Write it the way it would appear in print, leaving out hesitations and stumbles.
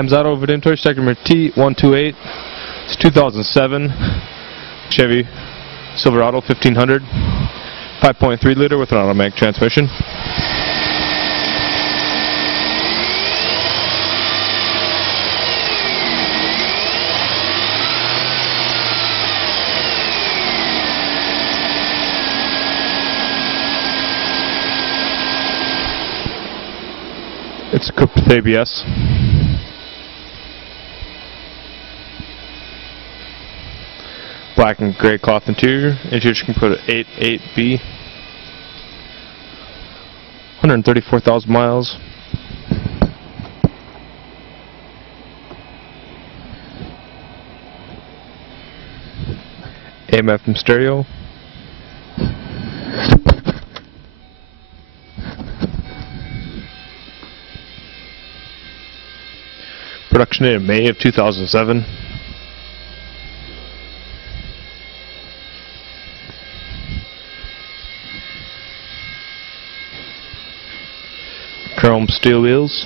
Hamzado of inventory, stack number T0128. It's 2007 Chevy Silverado 1500, 5.3 liter with an automatic transmission. It's equipped with ABS. Black and gray cloth interior. Interior you can put an 88B. 134,000 miles. AM/FM stereo. Production in May of 2007. Chrome steel wheels.